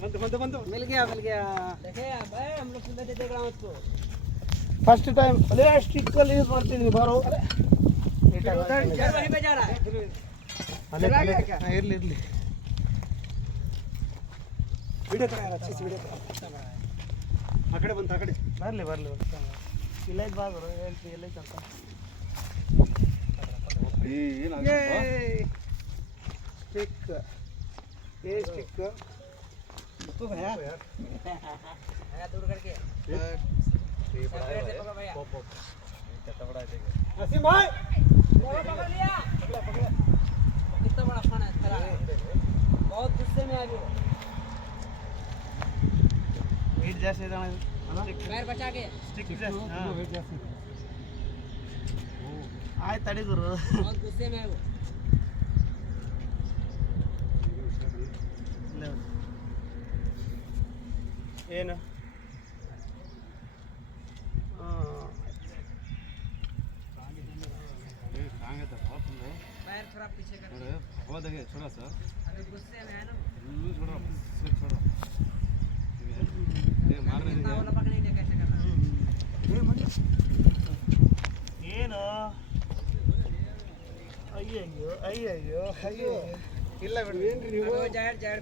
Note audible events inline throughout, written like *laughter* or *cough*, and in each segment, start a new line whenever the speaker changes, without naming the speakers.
ಬಂತು ಬಂತು ಬಂತು
मिल गया मिल गया देखे भाई हम लोग सुंदर देते ग्राम उसको
ಫಸ್ಟ್ ಟೈಮ್ ಅದೇ ಸ್ಟಿಕ್ಕಲ್ಲಿ ಯೂಸ್ ಮಾಡ್ತಿದ್ದೀನಿ ಬಾರೋ
चल वहीं पे जा रहा है
ಇರ್ಲಿ ಇರ್ಲಿ ವಿಡಿಯೋ ಕಡೆ ರಚಿಸಿ ವಿಡಿಯೋ ಆ ಕಡೆ ಬಂತು ಆ ಕಡೆ ಬರಲಿ ಬರಲಿ ಇಲ್ಲ ಇದು ಬಾ ಗುರು ಹೇಳ್ತಿ ಎಲ್ಲ ಅಂತ ये स्टिक का तू भैया। *laughs*
भैया दूर करके। ये बड़ा है पॉप पॉप कितना बड़ा है।
नसीम भाई।
बोला पकड़ लिया कितना बड़ा फन है तेरा बहुत गुस्से में आ गए
गिर जैसे जाना है
पैर बचा के।
स्टिक जैसे हाँ आए तड़ी करो
बहुत गुस्से में है वो।
ಏನು
ಹೋದಾಗೆ ಚೂಡ ಸರ್ ಎಲ್ಲೂ
ಚೂಡ ಚೂಡ
ಏನು ಅಯ್ಯಯ್ಯೋ ಅಯ್ಯಯ್ಯೋ ಅಯ್ಯೋ ಇಲ್ಲ ಬಿಡಿ ಏನು
ರೀ ನೀವು ಜಾಡ್ ಜಾಡ್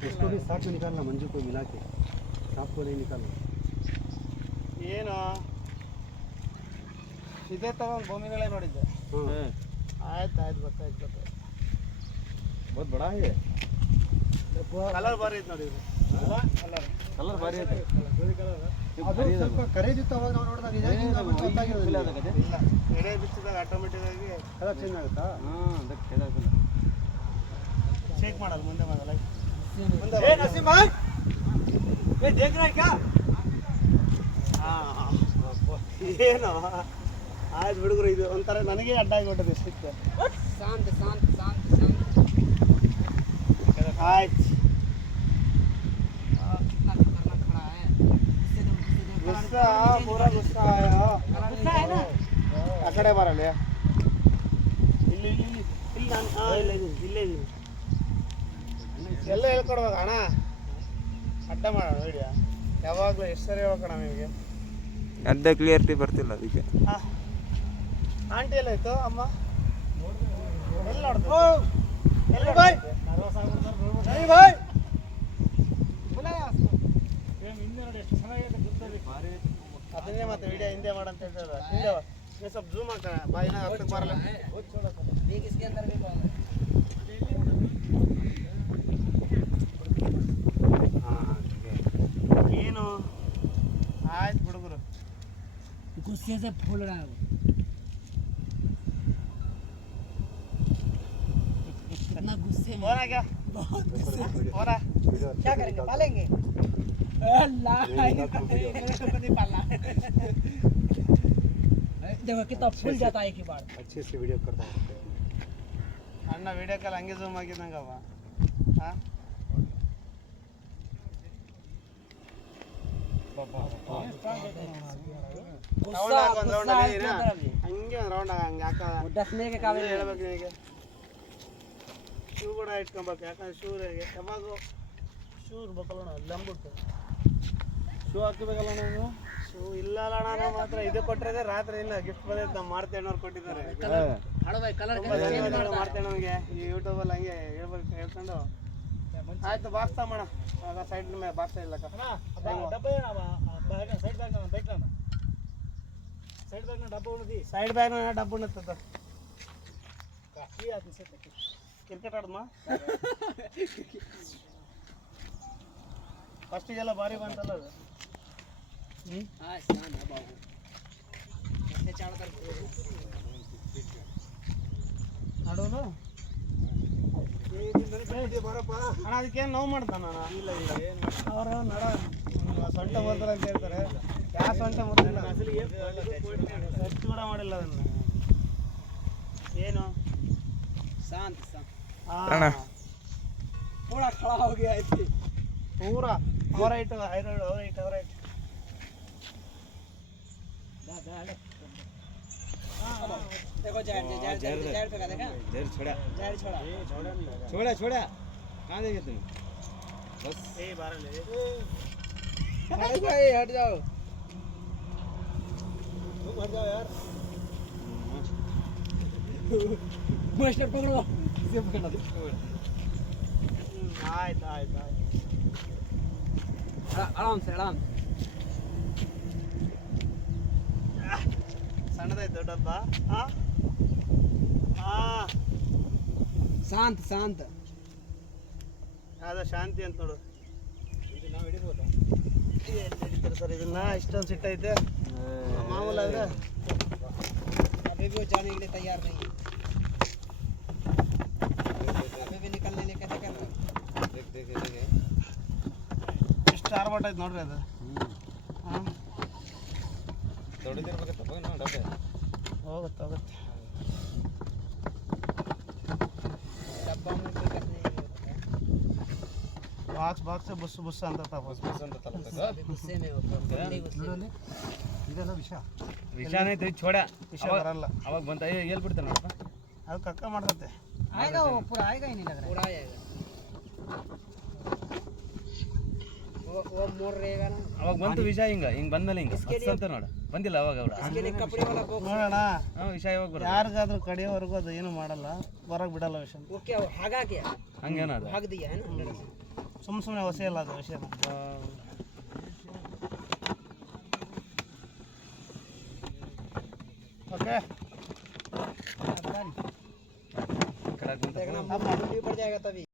उसको भी साथ में निकालना मंजू को मिला के सांप को नहीं निकालना
ಏನು ಇದೇ ತಗೊಂಡು ಭೂಮಿಗಳೇ ನೋಡಿದ್ದೆ ಆಯ್ತು ಆಯ್ತು ಗೊತ್ತಾಯ್ತು ಗೊತ್ತಾಯ್ತು
बहुत बड़ा है
ಕಲರ್ ಬಾರಿ ಐತೆ ನೋಡಿ ಇದು ಕಲರ್
ಭಾರಿ ಐತೆ. ಕರೆದಿತ್ತು ಅವಾಗ ನಾವು ನೋಡಿದಾಗ
ಇಲ್ಲ. ಅದಕ್ಕೆ ಎಡೆ ಬಿಚ್ಚಿದಾಗ ಆಟೋಮೆಟಿಕ್
ಕಲರ್ ಚೇಂಜ್ ಆಗುತ್ತಾ? ಹಾಂ ಅದಕ್ಕೆ ಕೇಳೋದಿಲ್ಲ
ಚೇಕ್ ಮಾಡಲ್ಲ ಮುಂದೆ ಮಾಡಲ್ಲ ಏ ನಸೀಮ ಏ ದೇಖ ರಹ ಕ್ಯಾ? ಹಾಂ ಏನೋ? ಆಯ್ತು ಹುಡುಗರು ಇದು ಒಂಥರ ನನಗೆ ಅಡ್ಡ ಆಗಿಬಿಟ್ಟದೆ ಸಿಕ್ತು.
ಶಾಂತಿ ಶಾಂತಿ ಶಾಂತಿ ಶಾಂತಿ
ಆಯ್ತು.
गुस्से दे
ಗುಸ್ಸಾ ಪೂರಾ ಗುಸ್ಸಾ ಆಯೋ
गुस्सा है ना
ಆ ಕಡೆ ಬರಲ್ಲ ಇಲ್ಲಿ ಇಲ್ಲಿ ಇಲ್ಲಿ ಇಲ್ಲಿ ನಾನು ಹಾಂ ಇಲ್ಲ ಇದೀನಿ ಇಲ್ಲೇ ಇದೀನಿ ಎಲ್ಲ ಹೇಳ್ಕೊಡ್ಬೇಕು ಅಣ್ಣ ಅಡ್ಡ ಮಾಡೋಣ ವಿಡಿಯೋ ಯಾವಾಗಲೂ ಎಷ್ಟು ಸರಿ ಹೇಳ್ಕೊಣ ನಿಮಗೆ
ಅರ್ಧ ಕ್ಲಿಯರಿಟಿ ಬರ್ತಿಲ್ಲ ಅದಕ್ಕೆ
ಹಾಂ ಆಂಟಿ ಎಲ್ಲ ಇತ್ತು ಅಮ್ಮ ಎಲ್ಲಿ ನೋಡ್ತು ಎಲ್ಲಿ ಬಾಯ್ ಬಾಯ್ ಅದನ್ನೇ ಮತ್ತೆ ವಿಡಿಯೋ ಹಿಂದೆ ಮಾಡಂತ ಹೇಳ್ತಾರೆ ಹಿಂದೆ ಬಾ. ನೀವು ಸ್ವಲ್ಪ ಜೂಮ್ ಹಾಕೋಣ ಬಾಯಿನ ಹತ್ತಕ್ಕೆ ಬರಲ್ಲ
देख इसके अंदर भी कौन है
ಏನು ಆಯ್ತು ಹುಡುಗರು
गुस्से से फूल रहा है वो कितना गुस्से में
ಹೋರ क्या
बहुत गुस्से में
ಹೋರ
क्या करेंगे पालेंगे अल्लाह मेरे को नहीं पालना देखो कितना फूल जाता है एक ही बार
अच्छे से वीडियो करता हूँ
ಅಣ್ಣ ವಿಡಿಯೋ ಕಾಲ್ ಹಂಗೆ ಜೂಮ್ ಆಗಿದ್ದಂಗವ ಹಾಂ
गुस्सा
ಒಂದು ರೌಂಡ್
गुस्सा
ಅಲ್ಲಿ
इसके अंदर अभी
ಹಂಗೆ ಒಂದು ರೌಂಡ್ ಹಂಗೆ ಹಾಕ
वो डसने के काबिल नहीं है।
ಹೇಳ್ಬೇಕು ನಿನಗೆ ಶೂ ಕೂಡ ಇಟ್ಕೊಬೇಕು ಯಾಕಂದ್ರೆ ಶೂ ಯಾವಾಗ ಶೂ ಇರ್ಬೇಕಲ್ಲ ನಾವು ಲಂಬುಟ್ಟು
ಶೂ ಹಾಕಬೇಕಲ್ಲ ನಾನು
ಶೂ ಇಲ್ಲ ಅಣ್ಣ ಮಾತ್ರ ಇದು ಕೊಟ್ಟರೆ ರಾತ್ರಿ ಇಲ್ಲ ಗಿಫ್ಟ್ ಬಂದೈತೆ ನಮ್ಮ ಮಾಡ್ತೇಣ್ಣವ್ರು ಕೊಟ್ಟಿದ್ದಾರೆ. ಮಾಡ್ತೇನೆ ನಮಗೆ ಈ ಯೂಟ್ಯೂಬಲ್ಲಿ ಹಂಗೆ ಹೇಳ್ಬೇಕು ಹೇಳ್ಕೊಂಡು. ಆಯ್ತು ಬಾಕ್ಸ್ ಅಣ್ಣ. ಆಗ ಸೈಡ್ ಮೇಲೆ ಬಾಕ್ಸ್ ಇಲ್ಲ side bag bike side bag ಡಬ್ಬ ಉಣ್ಣದಿ ಸೈಡ್ ಬ್ಯಾಗ್ ಡಬ್ಬ ಉಣ್ಣತ್ತದ ಕ್ರಿಕೆಟ್ ಆಡಮ್ಮ ಫಸ್ಟಿಗೆಲ್ಲ ಭಾರಿ ಬಂತಲ್ಲ ಅದು. ನಡುವಲ್ಲ ಅಣ್ಣ ಅದಕ್ಕೇನು ನೋವು ಮಾಡ್ತಾನ ಇಲ್ಲ ಇಲ್ಲ ಏನು ಅವರು ನಡ ಸೊಂಟ ಹೋದ್ರೆ ಅಂತ ಹೇಳ್ತಾರೆ. ಯಾವ ಸೊಂಟ ಮೊದಲಿಲ್ಲ ಟಚ್ ಕೂಡ ಮಾಡಿಲ್ಲ ಅದನ್ನು. ಏನು?
ಶಾಂತ
ಸಾ ಹೋಗಿ ಆಯ್ತು. पूरा ऑलराइट दा दा ले।
देखो देखा?
छोड़ा।
छोड़ा। छोड़ा नहीं
छोड़ा छोड़ा। कहाँ देखे तुम बस।
ए 12
ले। हट जाओ हट जाओ।
तुम हट जाओ यार।
मास्टर पकड़ो। सेव करना आयत
आयत आयत ಆಯ್ತು
आराम से आराम
ಸಣ್ಣದಾಯ್ತು ದೊಡ್ಡಪ್ಪ ಆ ಆ
शांत शांत
ಯಾವ್ದೋ ಶಾಂತಿ ಅಂತ ನೋಡು
ನಾವು ಹಿಡಿಬೋದಾ
ಎಲ್ಲಿ ಹಿಡಿತಾರೆ ಸರ್ ಇದನ್ನ ಇಷ್ಟೊಂದು ಸಿಟ್ಟೈತೆ ಮಾಮೂಲು ಆದ್ರೆ
अभी भी वो जाने के लिए तैयार नहीं है अभी भी निकलने लिए कैसे कर रहे हो
देख देख देख
ಅದು ಆರು ಐತೆ ನೋಡ್ರಿ ಅದು. ಹೋಗುತ್ತೆ ಹೋಗುತ್ತೆ ಬಾಕ್ಸ್ ಬಾಕ್ಸ್ ಬಸ್ ಬಸ್ ಅಂತ
ಬುಸ್ ಅಂತ
ಇದೆಲ್ಲ ವಿಷ.
ವಿಷಾನೇ ಐತೆ
ವಿಷ ಬರಲ್ಲ.
ಅವಾಗ ಬಂತ ಎಲ್ಲಿ ಬಿಡ್ತಾನೆ ನೋಡಪ್ಪ.
ಅದು ಕಕ್ಕ ಮಾಡ್ತತೆ
ಆಯ್ಗ ಏನಿಲ್ಲ ಆಯ್ಗ.
ಅವಾಗ ಬಂತು ವಿಷಯ ಹಿಂಗ ಹಿಂಗ್ ಬಂದಲ್ಲ ಹಿಂಗ ಅಂತ ನೋಡ ಬಂದಿಲ್ಲ ಅವಾಗ ಅವ್ರು
ನೋಡೋಣ
ವಿಷಯ ಯಾವಾಗ
ಯಾರಿಗಾದ್ರೂ ಕಡೆಯವರೆಗೂ ಅದು ಏನು ಮಾಡಲ್ಲ ಹೊರಗೆ ಬಿಡಲ್ಲ
ವಿಷಯ ಓಕೆ ಹಾಗಾಕಿ ಹಂಗೇನ ಅದು
ಸುಮ್ ಸುಮ್ಮನೆ ಹೊಸ ಇಲ್ಲ ಅದು ವಿಷಯ ಓಕೆ
ಕಡೆ ಬಂದಾಗ